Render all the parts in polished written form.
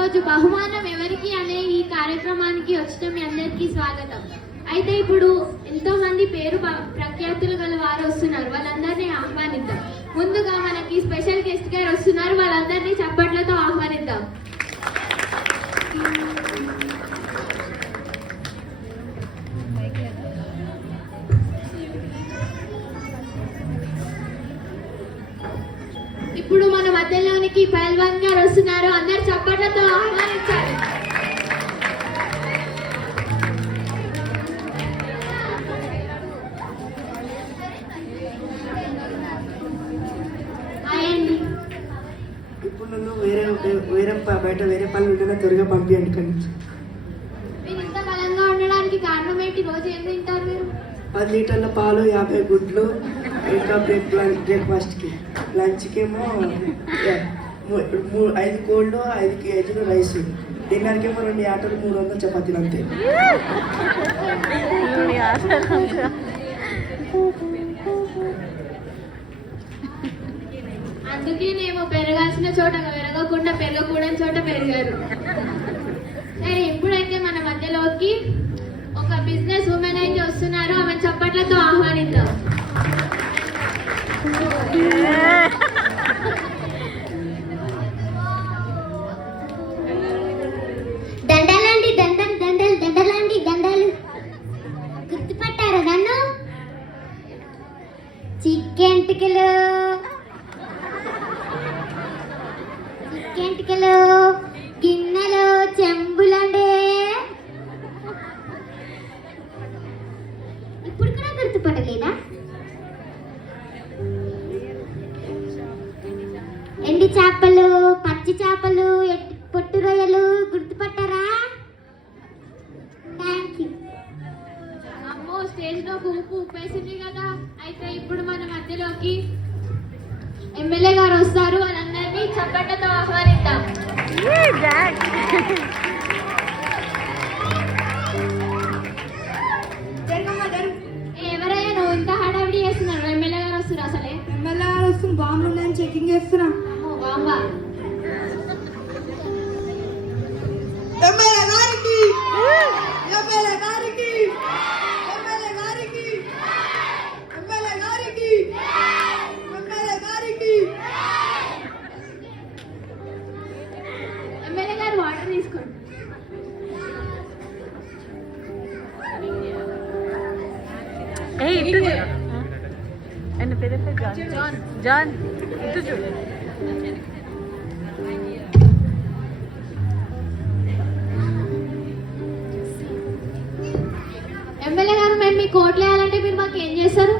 ఈరోజు బహుమానం ఎవరికి అనే ఈ కార్యక్రమానికి వచ్చిన మీ అందరికీ స్వాగతం. అయితే ఇప్పుడు ఎంతో మంది పేరు ప్రఖ్యాతులు గల వారు వస్తున్నారు, వాళ్ళందరినీ ఆహ్వానిద్దాం. ముందుగా మనకి స్పెషల్ గెస్ట్ గారు వస్తున్నారు, వాళ్ళందరినీ చప్పట్లతో ఆహ్వానిద్దాం. ఇప్పుడు మన మధ్యలోనికి పహల్వాన్ గారు వస్తున్నారు, అందరు చప్పట్లతో ఆహ్వానించాలి. ఇప్పుడు నన్ను బయట వేరే పనులు ఉంటే త్వరగా పంపించండి. ఇక్కడి నుంచి మీరు ఇంత బలంగా ఉండడానికి కారణం ఏంటి? రోజు ఏం తింటారు మీరు? 10 లీటర్ల పాలు, 50 గుడ్లు, ఇంకా బ్రేక్ఫాస్ట్కి, లంచ్కేమో 5 కోళ్ళు, 5 కేజీలు రైస్, డిన్నర్కేమో 2 ఆటలు, 300 చపాతీలు అంతే. అందుకేనేమో పెరగాల్సిన చోట పెరగకుండా పెరగకూడని చోట పెరిగారు. సరే, ఎప్పుడైతే మన మధ్యలోకి ఒక బిజినెస్ ఉమెన్ అయితే వస్తున్నారో ఆమె చప్పట్లతో ఆహ్వానిద్దాం. దండలండి, దండలండి, దండలు. గుర్తుపట్టారా నన్ను? చిక్కెంటికలు, గిన్నెలు, చెంబులండి. ఇప్పుడు కూడా గుర్తుపట్టలేదా? ఎండి చేపలు, పచ్చి చేపలు, పొట్టు రొయ్యలు గుర్తుపట్టారా? Thank you. అమ్మో, స్టేజ్ లో గుంపు ఉప్పేసింది కదా. అయితే ఇప్పుడు మన మధ్యలోకి ఎమ్మెల్యే గారు వస్తారు, వాళ్ళందరినీ చప్పట్లతో ఆహ్వానిద్దాం. ఎవరయ్యా నువ్వు ఇంత హడావిడి చేస్తున్నారు? ఎమ్మెల్యే గారు వస్తున్నారు. అసలే ఎమ్మెల్యే గారు వస్తుంది, బాంబులు నేను చెకింగ్ చేస్తున్నా. బాంబా? ఎమ్మెల్యే గారికి, ఎమ్మెల్యే గారికి, ఎమ్మెల్యే గారికి, ఎమ్మెల్యే గారికి, ఎమ్మెల్యే గారికి. ఎమ్మెల్యే గారు వాటర్ తీసుకోండి. ఆయన పేరు జాన్. జాన్ ఇటు చూడు. ఎమ్మెల్యే గారు, మేము మీకు ఓట్లు వేయాలంటే మీరు మాకు ఏం చేస్తారు?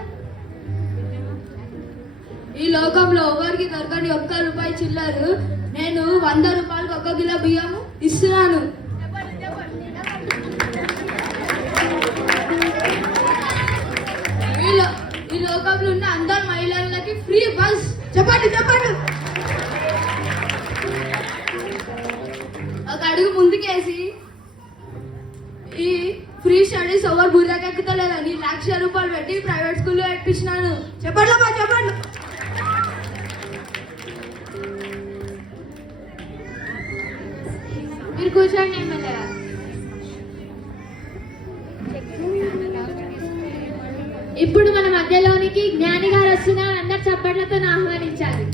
ఈ లోకంలో ఎవరికి దొరకని ₹1 చిల్లరు నేను 100 రూపాయలకు 1 కిలో బియ్యం ఇస్తున్నాను. ఈ లోకంలో ఉన్న అందరు మహిళలకి ఫ్రీ బస్. చెప్పండి. ఒక అడుగు ముందుకేసి ఈ ఫ్రీ స్టడీస్ ఎవరు బుర్రకి ఎక్కుతలేదని ₹1,00,000 పెట్టి ప్రైవేట్ స్కూల్లో పెట్టించినాను. చెప్పండి. మీరు కూర్చోండి ఎమ్మెల్యే గారు. ఇప్పుడు మన మధ్యలోనికి జ్ఞాని గారు వస్తున్నారు, అందరు చప్పట్లతో ఆహ్వానించాలి.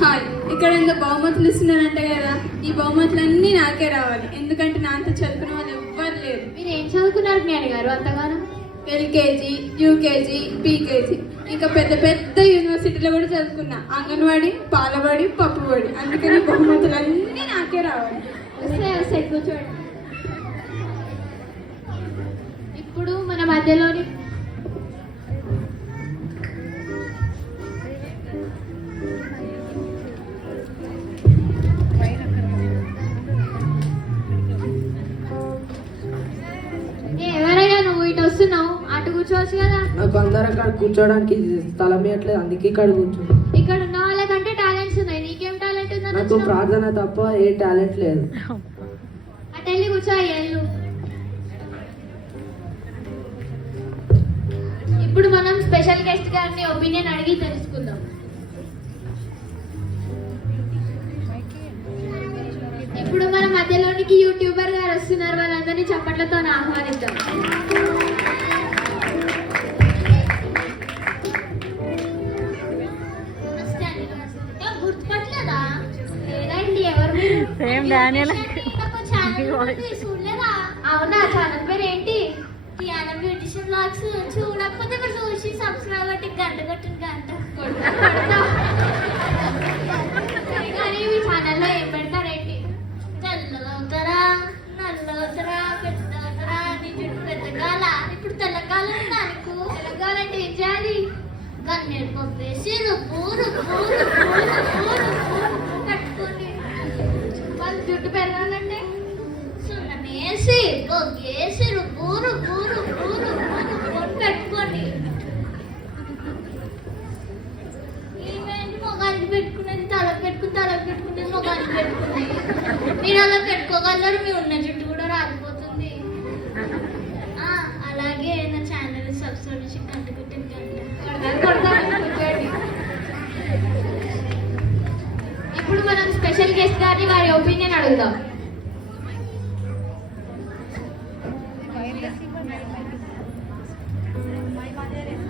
హాయ్, ఇక్కడ ఎంత బహుమతులు ఇస్తున్నారంట కదా, ఈ బహుమతులన్నీ నాకే రావాలి. ఎందుకంటే నా అంత చదువుకున్న వాళ్ళు ఎవ్వరు లేరు. మీరు ఏం చదువుకున్నారు జ్ఞాని గారు అంతగానో? LKG, UKG, PKG, ఇంకా పెద్ద యూనివర్సిటీలో కూడా చదువుకున్నా. అంగన్వాడి, పాలబడి, పప్పుబడి. అందుకని బహుమతులన్నీ నాకే రావాలి. వస్తే కూర్చోండి. ఇప్పుడు మన మధ్యలోని ఎవరయ్యా నువ్వు ఇటు వస్తున్నావు? అటు కూర్చోవచ్చు కదా. నాకు అందరూ అక్కడ కూర్చోడానికి స్థలం ఇవ్వట్లేదు, అందుకే ఇక్కడ కూర్చో. ఇక్కడ ఉన్న వాళ్ళకంటే టాలెంట్స్ ఉన్నాయి, నీకేం టాలెంట్ ఉందని? నాకు ప్రార్థన తప్ప ఏ టాలెంట్ లేదు. అటు వెళ్ళి కూర్చో. ఎల్లు. ఇప్పుడు మనం స్పెషల్ గెస్ట్ గారిని ఒపీనియన్ అడిగి తెలుసుకుందాం. మధ్యలోనికి యూట్యూబర్ గారు వస్తున్నారు, వాళ్ళందరినీ చప్పట్లతో ఆహ్వానిద్దాం. గుర్తుపట్టలేదా? లేదండి, ఎవరు మీరు? సేమ్ డానియల్ చూడలేదా? అవునా, ఛానల్ పేరు ఏంటి? టియానా బ్యూటిషియన్ బ్లాగ్స్. చూడకపోతే ఇప్పుడు చూసి సబ్స్క్రైబ్ అంటే గంట కొట్టిన గంట. కానీ మీ ఛానల్లో ఏం పెడతారేంటి? తెల్లవుతారా, నల్లవుతారా, పెద్దవుతారా, నీ చుట్టూ పెద్దగాల. ఇప్పుడు తెల్లగాల ఉందా నీకు? తెలంగాణంటే ఏం చేయాలి? గన్నేరు పప్పేసి రుబ్బు కట్టుకోండి. వాళ్ళు జుట్టు పెరగాలంటే సున్నమేసి బొగ్గేసి రుబ్బు కట్టుకోండి. ఈమెంటి మొగానికి పెట్టుకునేది తలకు పెట్టుకునేది మొగానికి పెట్టుకునేది. మీరు అలా పెట్టుకోగలరు, మీ ఉన్న జుట్టు కూడా రాలిపోతుంది. అలాగే నా ఛానల్ సబ్స్క్రైబ్ చేసి గంట కొట్టిన ఇప్పుడు మనం స్పెషల్ గెస్ట్ గారిని వారి ఒపీనియన్ అడుగుదాం.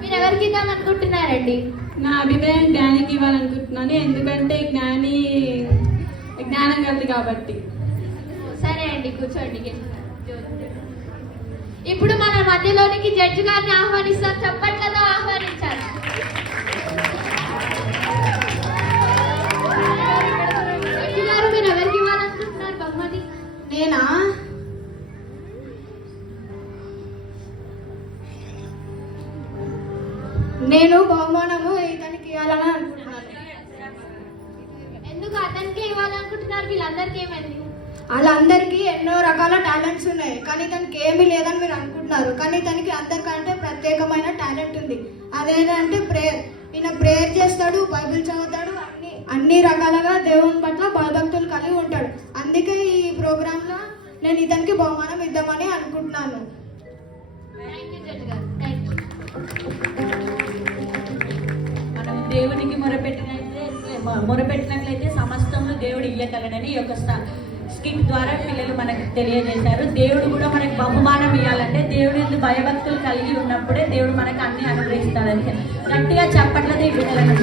మీరు ఎవరికి ఇద్దాం అనుకుంటున్నారండి? నా అభిప్రాయం జ్ఞానికి ఇవ్వాలనుకుంటున్నాను, ఎందుకంటే జ్ఞానం కలదు కాబట్టి. సరే అండి, కూర్చోండి. గెస్ట్ గారు. ఇప్పుడు మన మధ్యలోనికి జడ్జి గారిని ఆహ్వానిస్తాం. చప్పట్లతో ఆహ్వానించాలి. జడ్జి గారు, మీరు ఎవరికి ఇవ్వాలనుకుంటున్నారు బహుమతి? నేనా? నేను బహుమానము ఇతనికి ఇవ్వాలని అనుకుంటున్నాను. ఎందుకు అతనికి ఇవ్వాలనుకుంటున్నారు? వీళ్ళందరికీ ఏమైంది? వాళ్ళందరికీ ఎన్నో రకాల టాలెంట్స్ ఉన్నాయి, కానీ ఇతనికి ఏమీ లేదని మీరు అనుకుంటున్నారు. కానీ ఇతనికి అందరికంటే ప్రత్యేకమైన టాలెంట్ ఉంది. అదేంటంటే ప్రేయర్. ఈయన ప్రేయర్ చేస్తాడు, బైబిల్ చదువుతాడు, అన్ని రకాలుగా దేవుని పట్ల భయభక్తులు కలిగి ఉంటాడు. అందుకే ఈ ప్రోగ్రాంలో నేను ఇతనికి బహుమానం ఇద్దామని అనుకుంటున్నాను. థ్యాంక్ యూ జడ్జి గారు. Thank you. మనం దేవునికి మొరపెట్టినట్లయితే సమస్తము దేవుడు ఇయ్యగలడని ఈ యొక్క స్కిట్ ద్వారా పిల్లలు మనకు తెలియజేశారు. దేవుడు కూడా మనకు బహుమానం ఇవ్వాలంటే దేవుడు ఎందుకు భయభక్తులు కలిగి ఉన్నప్పుడే దేవుడు మనకు అన్ని అనుగ్రహిస్తాడని గట్టిగా చెప్పట్లేదు ఈ పిల్లలను.